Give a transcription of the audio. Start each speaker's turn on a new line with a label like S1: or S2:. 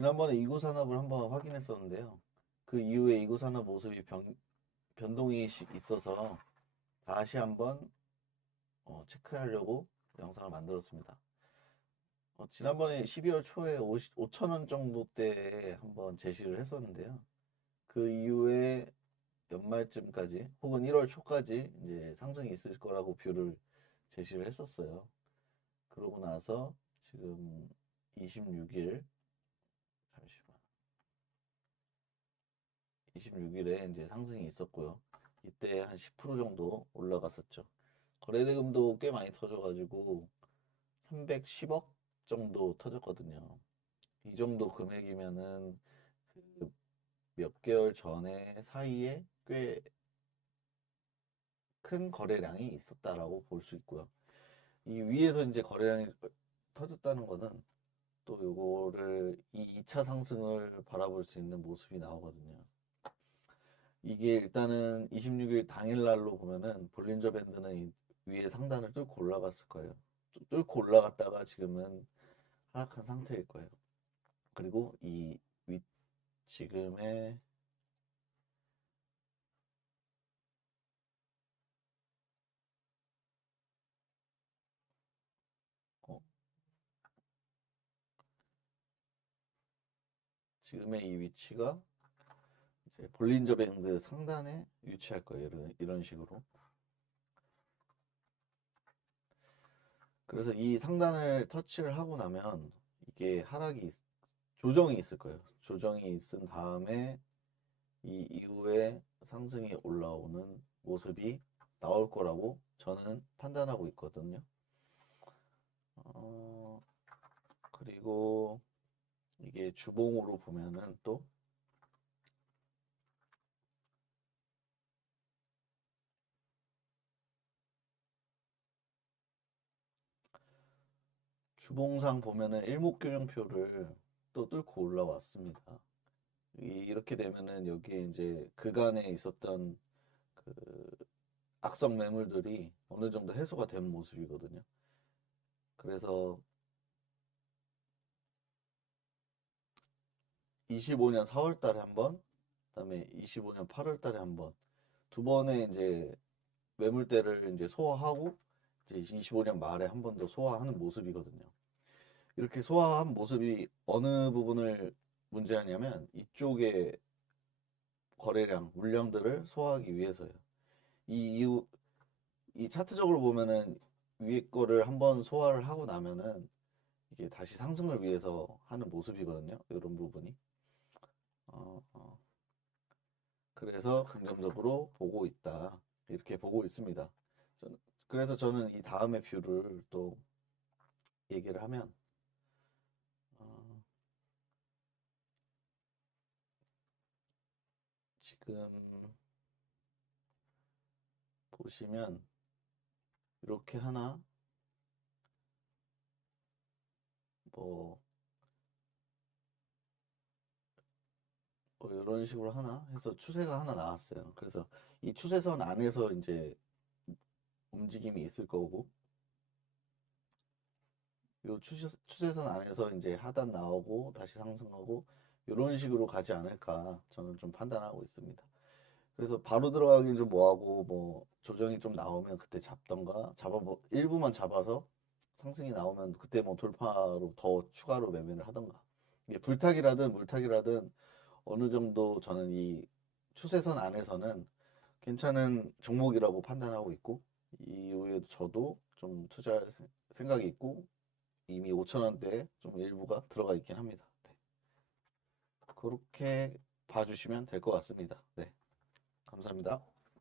S1: 지난번에 이구 산업을 한번 확인했었는데요. 그 이후에 이구 산업 모습이 변, 변동이 시- 있어서 다시 한번 어, 체크하려고 영상을 만들었습니다. 어, 지난번에 12월 초에 5,000원 정도 때 한번 제시를 했었는데요. 그 이후에 연말쯤까지 혹은 1월 초까지 이제 상승이 있을 거라고 뷰를 제시를 했었어요. 그러고 나서 지금 26일 잠시만 26일에 이제 상승이 있었고요. 이때 한 10% 정도 올라갔었죠. 거래대금도 꽤 많이 터져가지고 310억 정도 터졌거든요. 이 정도 금액이면은 그 몇 개월 전에 사이에 꽤 큰 거래량이 있었다라고 볼 수 있고요. 이 위에서 이제 거래량이 터졌다는 거는 또 요거를 이 2차 상승을 바라볼 수 있는 모습이 나오거든요. 이게 일단은 26일 당일날로 보면은 볼린저 밴드는 이 위에 상단을 뚫고 올라갔을 거예요. 뚫- 뚫고 올라갔다가 지금은 하락한 상태일 거예요. 그리고 이 위, 지금의 어, 지금의 이 위치가 볼린저 밴드 상단에 위치할 거예요. 이런, 이런 식으로. 그래서 이 상단을 터치를 하고 나면 이게 하락이 있- 조정이 있을 거예요. 조정이 있은 다음에 이 이후에 상승이 올라오는 모습이 나올 거라고 저는 판단하고 있거든요. 어, 그리고 이게 주봉으로 보면은 또 주봉상 보면은 일목균형표를 또 뚫고 올라왔습니다. 이- 이렇게 되면은 여기에 이제 그간에 있었던 그 악성 매물들이 어느 정도 해소가 된 모습이거든요. 그래서 25년 4월 달에 한 번, 그다음에 25년 8월 달에 한 번, 두 번의 이제 매물대를 이제 소화하고 이제 25년 말에 한 번 더 소화하는 모습이거든요. 이렇게 소화한 모습이 어느 부분을 문제하냐면 이쪽에 거래량, 물량들을 소화하기 위해서요. 이 이후 이 차트적으로 보면은 위에 거를 한번 소화를 하고 나면은 이게 다시 상승을 위해서 하는 모습이거든요. 이런 부분이. 어, 어. 그래서 긍정적으로 보고 있다. 이렇게 보고 있습니다. 그래서 저는 이 다음의 뷰를 또 얘기를 하면 어, 지금 보시면 이렇게 하나 뭐, 뭐 이런 식으로 하나 해서 추세가 하나 나왔어요. 그래서 이 추세선 안에서 이제 움직임이 있을 거고. 요 추세, 추세선 안에서 이제 하단 나오고 다시 상승하고 이런 식으로 가지 않을까 저는 좀 판단하고 있습니다. 그래서 바로 들어가긴 좀 뭐하고 뭐 조정이 좀 나오면 그때 잡던가 잡아 일부만 잡아서 상승이 나오면 그때 뭐 돌파로 더 추가로 매매를 하던가. 이게 불타기라든 물타기라든 어느 정도 저는 이 추세선 안에서는 괜찮은 종목이라고 판단하고 있고 이후에 저도 좀 투자할 생- 생각이 있고 이미 5천 원대에 좀 일부가 들어가 있긴 합니다. 네. 그렇게 봐주시면 될 것 같습니다. 네. 감사합니다.